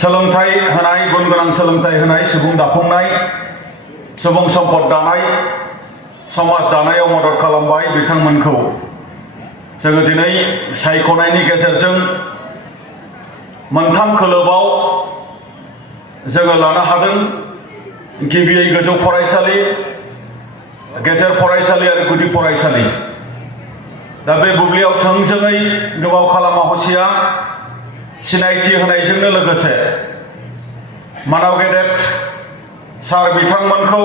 सोलोंथाइ होनाय गुन गोनां सोलोंथाइ होनाय सुबुं दाफुंनाय सुबुं सम्पद दानाय समाज दानायाव मदद खालामबाय बिथांमोनखौ जोङो दिनै सायख'नायनि गेजेरजों मोनथाम खोलोबाव जोङो लानो हादों। गिबियै गोजौ फरायसालि, गेजेर फरायसालि आरो गुदि फरायसालि। दा बे बुब्लियाव थोंजोङै गोबाव खालामा हसिया सिनायथि होनायजोंनो लोगोसे मानाव गेदेर सार बिथांमोनखौ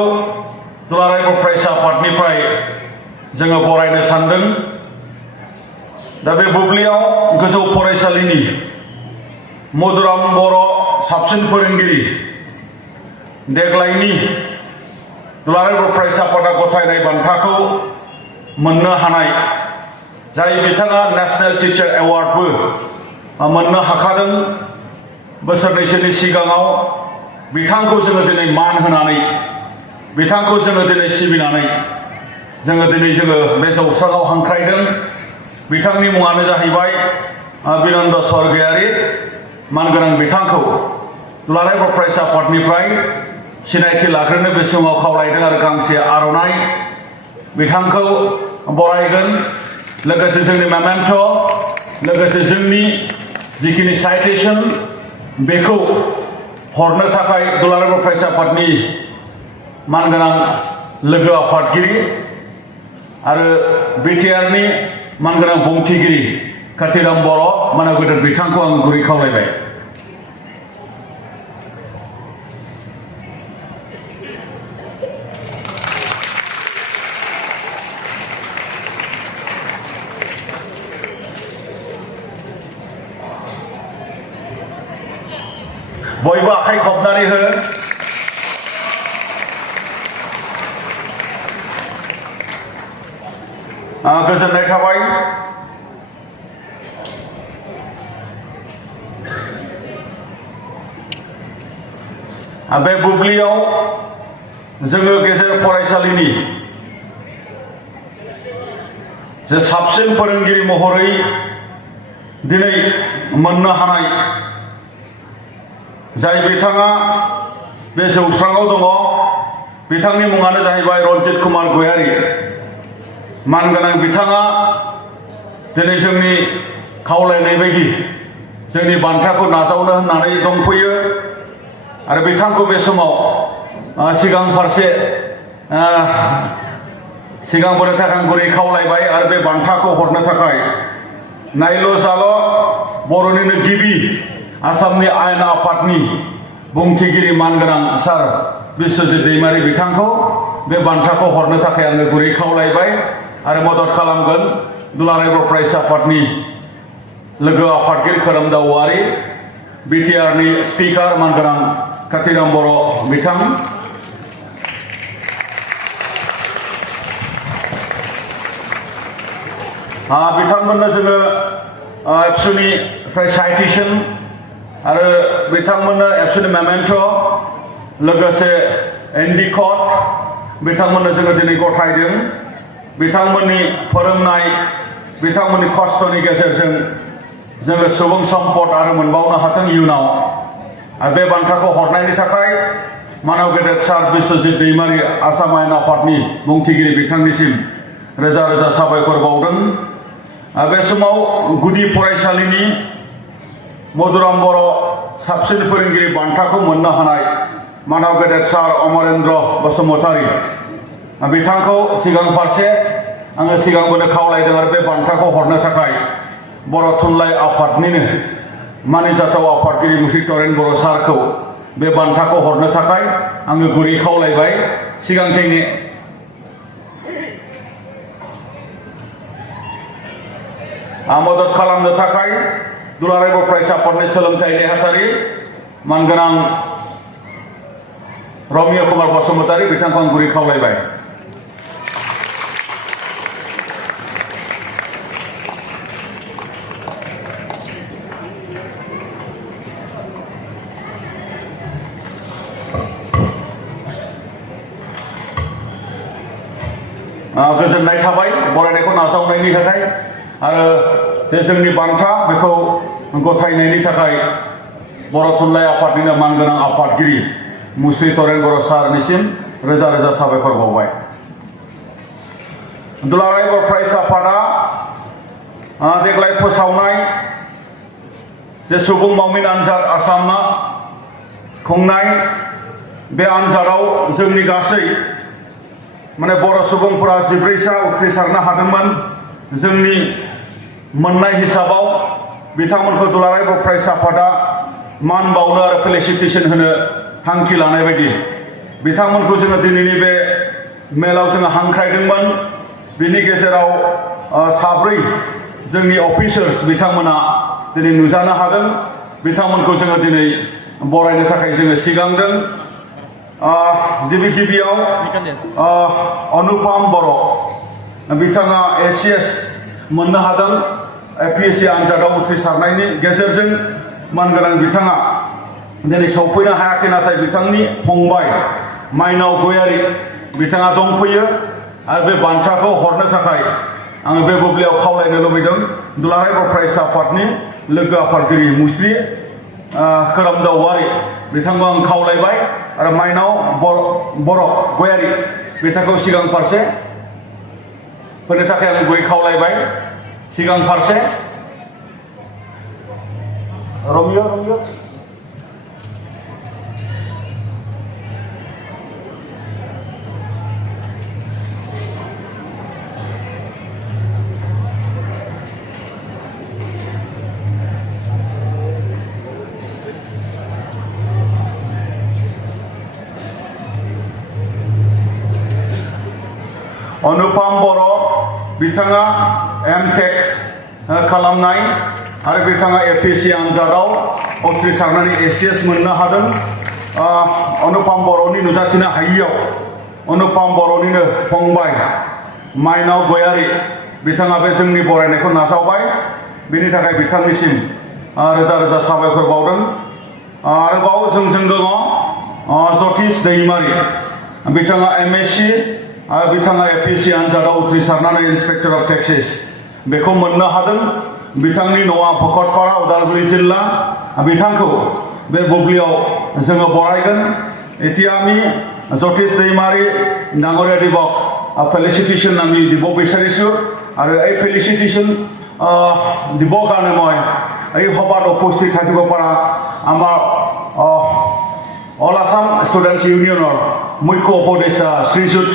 दुलाराय बर' फरायसा आफादनिफ्राय जोङो बरायनो सानदों। दा बे बुब्लियाव गोजौ फरायसालिनि मधुराम बर' साबसिन फोरोंगिरि देग्लायनि दुलाराय बर' फरायसा आफादा गथायनाय बान्थाखौ मोननो हानाय, जाय बिथाङा नेशनेल टिचार एवार्डबो मोननो हाखादों। बोसोरनैसोनि सिगाङाव बिथांखौ जोङो दिनै मान होनानै, बिथांखौ जोङो दिनै सिबिनानै जोङो बे जौस्राङाव हांख्रायदों। बिथांनि मुङानो जाहैबाय बिनन्द स्वर्गियारि। मानगोनां बिथांखौ दुलाराय बर' फरायसा आफादनिफ्राय सिनायथि लाग्रोनो बे समाव खावलायदों आरो गांसे आर'नाइ बिथांखौ बरायगोन। लोगोसे जोंनि मेमेन्ट', लोगोसे जोंनि जिखिनि साइटेसन बेखौ हरनो थाखाय दुलाराय बर' फरायसा आफादनि मानगोनां लोगो आफादगिरि आरो बिटिआरनि मानगोनां बुंथिगिरि काथिराम बर' मानाव गेदेर बिथांखौ आं गुरै खावलायबाय। बयबो आखाइ खबनानै हो। गोजोननाय थाबाय। बे बुब्लियाव जोङो गेजेर फरायसालिनि जे साबसिन फोरोंगिरि महरै दिनै मोननो हानाय, जाय बिथाङा बे जौस्राङाव दङ, बिथांनि मुङानो जाहैबाय रन्जित कुमार गयारि। मानगोनां बिथाङा दिनै जोंनि खावलायनाय बायदि जोंनि बान्थाखौ नाजावनो होननानै दंफैयो आरो बिथांखौ बे समाव सिगां फारसे सिगांबोनो थाखाय आं गुरै खावलायबाय आरो बे बान्थाखौ हरनो थाखाय नायल' जाल' बर'निनो गिबि आसामनि आयेन आफादनि बुंथिगिरि मानगोनां सार बिस्वजित दैमारि बिथांखौ बे बान्थाखौ हरनो थाखाय आङो गुरै खावलायबाय आरो मदद खालामगोन दुलाराय बर' फरायसा आफादनि लोगो आफादगिरि खोरोमदाव औवारि, बिटिआरनि स्पिकार मानगोनां काथिराम बर' बिथां। बिथांमोननो जोङो एबसुनिफ्राय साइटेसन आरो बिथांमोननो एबसुनि मेमेन्ट' लोगोसे एनडि कड बिथांमोननो जोङो दिनै गथायदों। बिथांमोननि फोरोंनाय, बिथांमोननि खस्थ'नि गेजेरजों जोङो सुबुं सम्पद आरो मोनबावनो हाथों इयुनाव। आरो बे बान्थाखौ हरनायनि थाखाय मानाव गेदेर सार बिस्वजित दैमारि आसाम आयेन आफादनि बुंथिगिरि बिथांनिसिम रोजा रोजा साबायखर बावदों। बे समाव गुदि फरायसालिनि मधुराम बर' साबसिन फोरोंगिरि बान्थाखौ मोननो हानाय मानाव गेदेर सार अमरेन्द्र बसुमतारी बिथांखौ सिगां फारसे आङो सिगांबोनो खावलायदों आरो बे बान्थाखौ हरनो थाखाय बर' थुनलाइ आफादनिनो मानिजाथाव आफादगिरि मुंशी तरेन बर' सारखौ बे बान्थाखौ हरनो थाखाय आङो गुरै खावलायबाय। सिगांथिंनि मदद खालामनो थाखाय दुलाराय बर' फरायसा आफादनि सोलोंथाइ नेहाथारि मानगोनां रमिय कुमार बसुमतारी बिथांखौ आं गुरै खावलायबाय। गोजोननाय थाबाय बरायनायखौ नाजावनायनि थाखाय आरो जे जोंनि बान्था बेखौ गथायनायनि थाखाय बर' थुनलाइ आफादनिनो मानगोनां आफादगिरि मुस्रि तरेन बर' सारनिसिम रोजा रोजा साबायखर बावबाय। दुलाराय बर' फरायसा आफादा देग्लाय फोसावनाय जे सुबुं मावमिन आनजाद आसामना खुंनाय बे आनजादाव जोंनि गासै माने बर' सुबुंफोरा 14सा उथ्रिसारनो हादोंमोन। जोंनि मोननाय हिसाबाव बिथांमोनखौ दुलाराय बर' फरायसा आफादा मान बावनो आरो फेलिसिटेसन होनो थांखि लानाय बायदि बिथांमोनखौ जोङो दिनैनि बे मेलाव जोङो हांख्रायदोंमोन। बिनि गेजेराव 4 जोंनि अफिसार्स बिथांमोना दिनै नुजानो हादों। बिथांमोनखौ जोङो दिनै बरायनो थाखाय जोङो सिगांदों। गिबि गिबियाव अनुपम बर' बिथाङा ACS मोननो हादों। APSC आनजादाव उथ्रिसारनायनि गेजेरजों मानगोनां बिथाङा दिनै सौफैनो हायाखै, नाथाय बिथांनि फंबाय माइनाव गयारि बिथाङा दंफैयो आरो बे बान्थाखौ हरनो थाखाय आङो बे बुब्लियाव खावलायनो लुबैदों दुलाराय बर' फरायसा आफादनि लोगो आफादगिरि मुस्रि खोरोमदाव औवारि बिथांखौ आं खावलायबाय आरो माइनाव बर' गयारि बिथांखौ सिगां फारसे फैनो थाखाय आं गुबै खावलायबाय। सिगां फारसे रमियो अनुपम बर' बिथाङा MTech खालामनाय आरो बिथाङा APSC आनजादाव उथ्रिसारनानै ACS मोननो हादों। अनुपम बर'नि नुजाथिनो हायियाव अनुपम बर'निनो फंबाय माइनाव गयारि बिथाङा बे जोंनि बरायनायखौ नाजावबाय। बेनि थाखाय बिथांनिसिम रोजा रोजा साबायखर बावदों। आरोबाव जोंजों दङ जतिश दैमारि बिथाङा MSc आरो बिथाङा APSC आनजादाव उथ्रिसारनानै इन्सपेक्टर अफ टेक्सेस बेखौ मोननो हादों। बिथांनि न'आ भकतपारा उदालगुरि जिल्ला। बिथांखौ बे बुब्लियाव जोङो बरायगोन। এতিয়া আমি জতিশ দৈমাৰী ডাঙৰীয়া দিৱস ফেলিচিটেশ্যন আমি দিব বিচাৰিছোঁ আৰু এই ফেলিচিটেশ্যন দিবৰ কাৰণে মই এই সভাত উপস্থিত থাকিব পৰা আমাৰ অল আসাম ষ্টুডেণ্টছ ইউনিয়নৰ মুখ্য উপদেষ্টা শ্ৰীযুত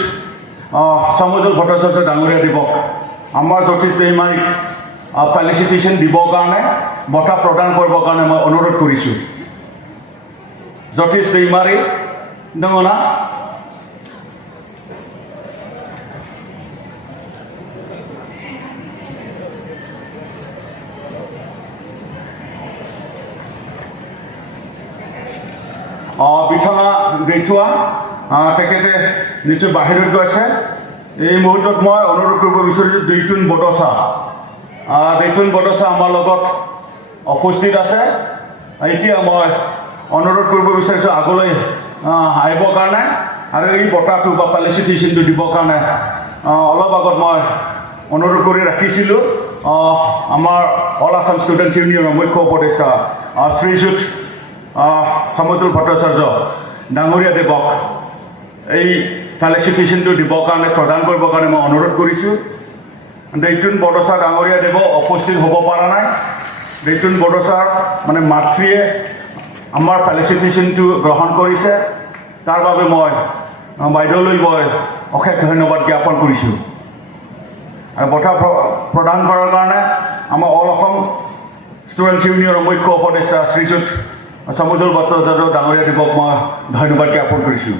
সমুজল ভট্টাচাৰ্য ডাঙৰীয়া দিৱস আমাৰ জতিশ দৈমাৰীক ফেলিচিটেশ্যন দিবৰ কাৰণে বঁটা প্ৰদান কৰিবৰ কাৰণে মই অনুৰোধ কৰিছোঁ। জতিশ দৈমাৰী দङ না? বিথঙা গেইথুৱা তেখেতে নিশ্চয় বাহিৰত গৈছে। এই মুহূৰ্তত মই অনুৰোধ কৰিব বিচাৰিছোঁ দৈতুন বডোচা। দৈতুন বডোচা আমাৰ লগত উপস্থিত আছে। এতিয়া মই অনুৰোধ কৰিব বিচাৰিছোঁ আগলৈ আহিবৰ কাৰণে আৰু এই বঁটাটো বা ফেলিচিটেশ্যনটো দিবৰ কাৰণে অলপ আগত মই অনুৰোধ কৰি ৰাখিছিলোঁ আমাৰ অল আসাম ষ্টুডেণ্টছ ইউনিয়নৰ মুখ্য উপদেষ্টা শ্ৰীযুত সমুজল ভট্টাচাৰ্য ডাঙৰীয়া দেৱক এই ফেলিচিটেশ্যনটো দিবৰ কাৰণে প্ৰদান কৰিবৰ কাৰণে মই অনুৰোধ কৰিছোঁ। দৈতুন বডোচা ডাঙৰীয়া দেৱ উপস্থিত হ'ব পৰা নাই। দৈতুন বডোচাৰ মানে মাতৃয়ে আমাৰ ফেলিচিটেশ্যনটো গ্ৰহণ কৰিছে। তাৰ বাবে মই বাইদেউলৈ মই অশেষ ধন্যবাদ জ্ঞাপন কৰিছোঁ। আৰু বঁটা প্ৰদান কৰাৰ কাৰণে আমাৰ অল অসম ষ্টুডেণ্টছ ইউনিয়নৰ মুখ্য উপদেষ্টা শ্ৰীযুত সমুজল ভট্টাচাৰ্য ডাঙৰীয়া দেৱক মই ধন্যবাদ জ্ঞাপন কৰিছোঁ।